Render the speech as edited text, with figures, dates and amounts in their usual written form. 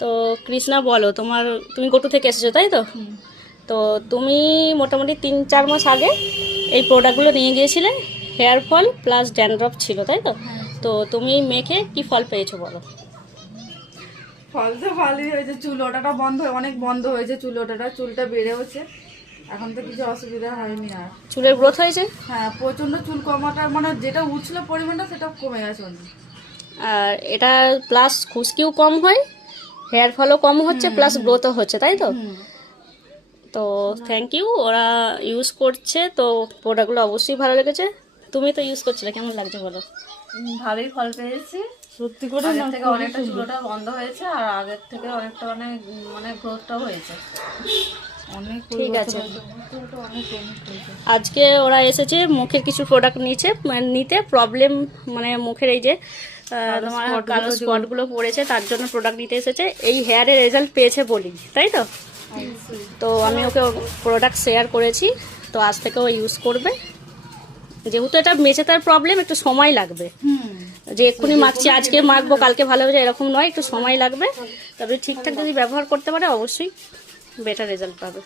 তো কৃষ্ণা বলো, তুমি গোটু থেকে এসেছো তাই তো? তো তুমি মোটামুটি 3-4 মাস আগে এই প্রোডাক্টগুলো নিয়ে গিয়েছিলে, হেয়ার ফল প্লাস ড্যান্ড্রফ ছিল তাই তো? তো তুমি মেখে কি ফল পেয়েছো বলো? ফল তো ভালোই হয়েছে, চুল ওঠাটা অনেক বন্ধ হয়েছে, চুলটা বেড়েওছে। এখন তো কিছু অসুবিধা হয়নি আর। চুলের গ্রোথ হয়েছে? হ্যাঁ, প্রচন্ড চুল কমাটা, মানে যেটা উঠছিল পরিমাণটা সেটা কমে গেছে অনেক। আর এটা প্লাস খুশকিও কম হয়, হেয়ার ফলও কম হচ্ছে, প্লাস গ্রোথও হচ্ছে তাই তো? তো থ্যাংক ইউ, ওরা ইউজ করছে তো প্রোডাক্টগুলো অবশ্যই ভালো লেগেছে। তুমি তো ইউজ করছিলে, কেমন লাগছে বলো? ভালোই ফল পেয়েছি। সত্যি করে আগের না, থেকে অনেকটা চুলোটা বন্ধ হয়েছে, আর আগের থেকে অনেকটা মানে গ্রোথটাও হয়েছে। অনেক ঠিক আছে, চুলটা অনেক হয়েছে। আজকে ওরা এসেছে মুখের কিছু প্রোডাক্ট নিতে প্রবলেম, মানে মুখের এই যে তোমার কালো স্পটগুলো পড়েছে তার জন্য প্রোডাক্ট নিতে এসেছে। এই হেয়ারের রেজাল্ট পেয়েছে বলি, তাই তো? তো আমি ওকে প্রোডাক্ট শেয়ার করেছি, তো আজ থেকে ও ইউজ করবে। যেহেতু এটা মেচে তার প্রবলেম, একটু সময় লাগবে, যে এক্ষুনি মাখছি আজকে মাখবো কালকে ভালো হয়ে যায় এরকম নয়, একটু সময় লাগবে। তবে ঠিকঠাক যদি ব্যবহার করতে পারে অবশ্যই বেটার রেজাল্ট পাবে।